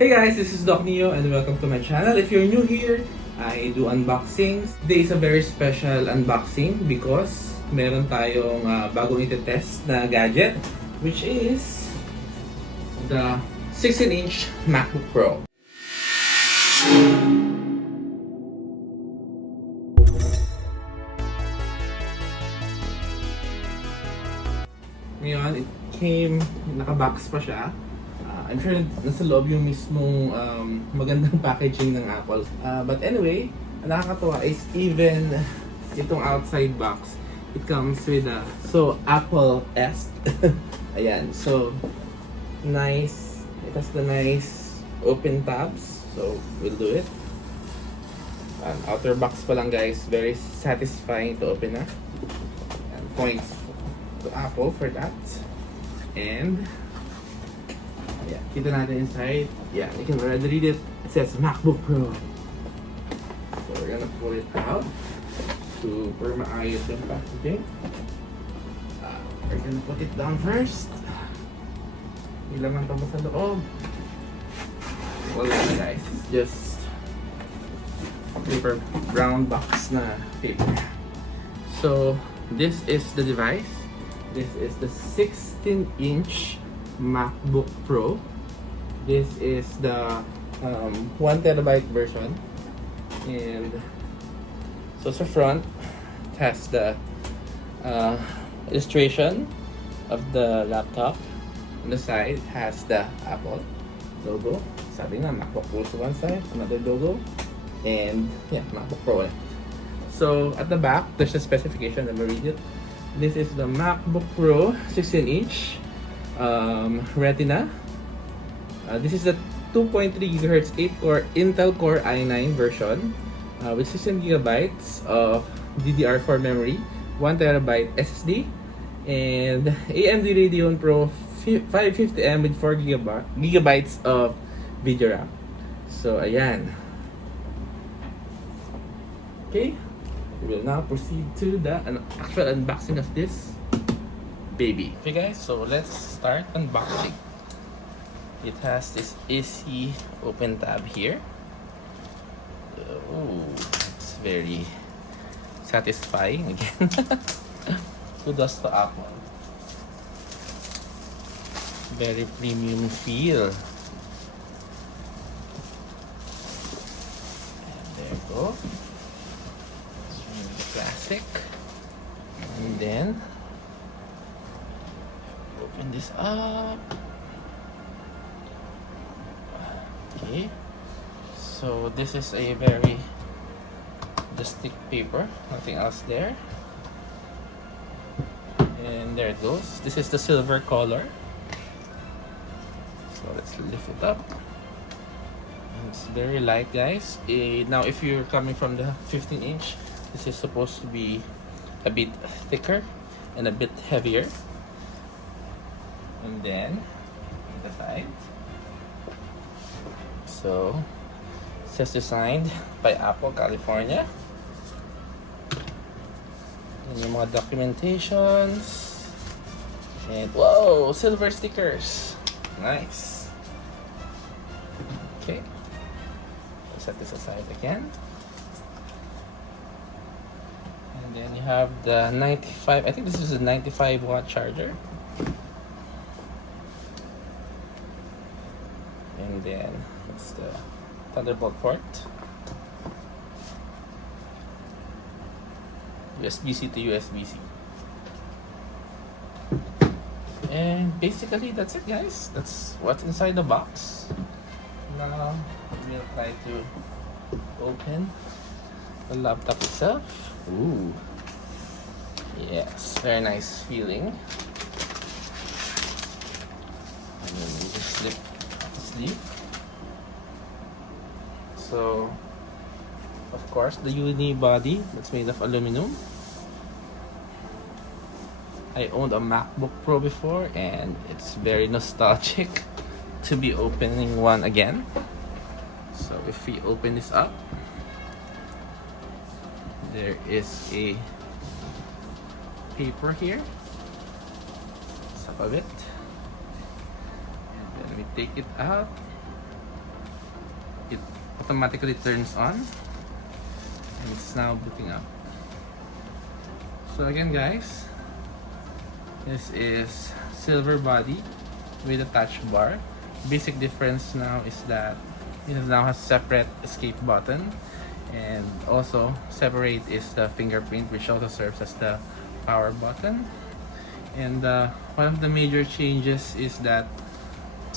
Hey guys, this is Doc Nino and welcome to my channel. If you're new here, I do unboxings. Today is a very special unboxing because meron tayong bagong ite-test na gadget, which is the 16-inch MacBook Pro. Ngayon, it came, naka-box pa siya. I'm sure nasa loob yung mismong magandang packaging ng Apple. But anyway, ang nakakatawa is even itong outside box, it comes with a Apple-esque. Ayan, so nice. It has the nice open tabs. So we'll do it. Outer box pa lang guys, very satisfying to open na. And points to Apple for that. And yeah, kita natin inside. Yeah, you can already read it. It says MacBook Pro. So we're gonna pull it out. Super maayos yung packaging. We're gonna put it down first. Ilaman pa mo sa loob. Wala na guys. Just paper brown box na paper. So this is the device. This is the 16-inch MacBook Pro. This is the 1TB version, and so sa front it has the illustration of the laptop. On the side it has the Apple logo. Sabi nga MacBook Pro sa one side, another logo, and yeah, MacBook Pro. So at the back there's a specification. Let me read it. This is the MacBook Pro 16-inch. Retina. This is the 2.3 GHz 8-core Intel Core i9 version with 16 GB of DDR4 memory, 1TB SSD, and AMD Radeon Pro 550M with 4 GB of video RAM. So, ayan. Okay, we will now proceed to the actual unboxing of this baby. Okay guys, so let's start unboxing. It has this easy open tab here. Oh, it's very satisfying again. Kudos to Apple. Very premium feel. And there you go. It's really classic. And then open this up. Okay, so this is a very just thick paper, nothing else there. And there it goes. This is the silver color. So let's lift it up. It's very light guys. Now if you're coming from the 15-inch, this is supposed to be a bit thicker and a bit heavier. And then on the side, so it says designed by Apple California. And yung mga documentations, and whoa, silver stickers, nice. Okay, let's set this aside again. And then you have the 95, I think this is a 95-watt charger. And then it's the Thunderbolt port, USB-C to USB-C, and basically that's it guys. That's what's inside the box. Now we'll try to open the laptop itself. Ooh, yes, very nice feeling. And then we just slip sleeve. So of course the uni body that's made of aluminum. I owned a MacBook Pro before and it's very nostalgic to be opening one again. So if we open this up, there is a paper here, some of it. And then we take it out. it automatically turns on, and it's now booting up. So again guys, this is silver body with a touch bar. Basic difference now is that it now has separate escape button, and also separate is the fingerprint, which also serves as the power button. And one of the major changes is that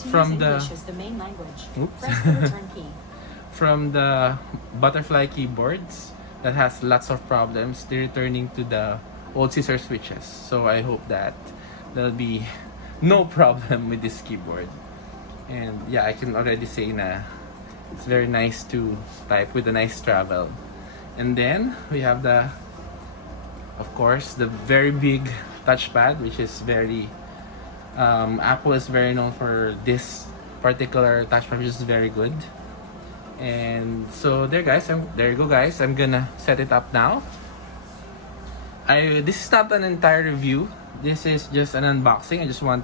from the main language. Oops. Press the return key. From the butterfly keyboards that has lots of problems, they're returning to the old scissor switches. So I hope that there'll be no problem with this keyboard. And yeah, I can already say na it's very nice to type with a nice travel. And then we have the, of course, the very big touchpad, which is very Apple is very known for this particular touchpad, which is very good. And so there guys, there you go guys, I'm gonna set it up now. This is not an entire review, this is just an unboxing. I just want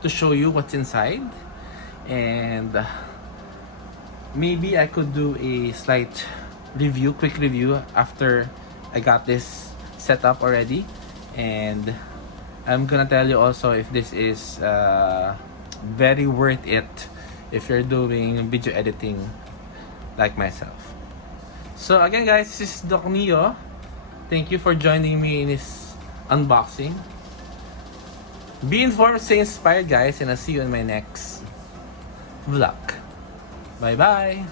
to show you what's inside, and maybe I could do a slight review, quick review after I got this set up already. And I'm gonna tell you also if this is very worth it if you're doing video editing like myself. So again guys, this is Doc Neo. Thank you for joining me in this unboxing. Be informed, stay inspired guys, and I'll see you in my next vlog. Bye bye.